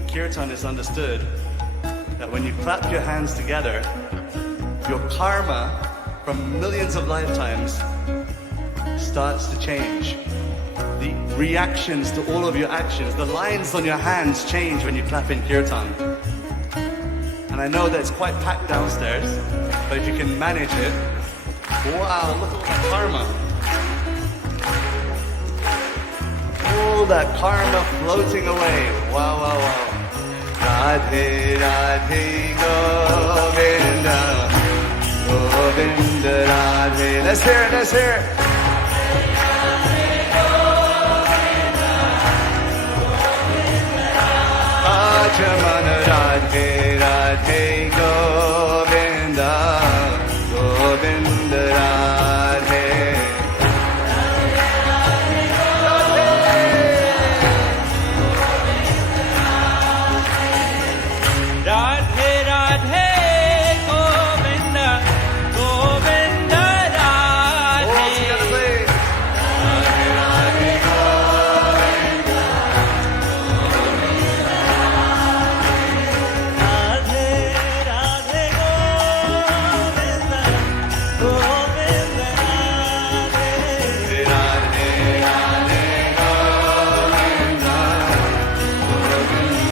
in Kirtan is understood that when you clap your hands together, your karma from millions of lifetimes starts to change. The reactions to all of your actions, the lines on your hands change when you clap in Kirtan. And I know that it's quite packed downstairs, but if you can manage it, wow, look at all that karma. All that karma floating away. Wow, wow, wow. Radhe, Radhe, Govinda, Govinda, Radhe. Let's hear it, let's hear it. Ajamana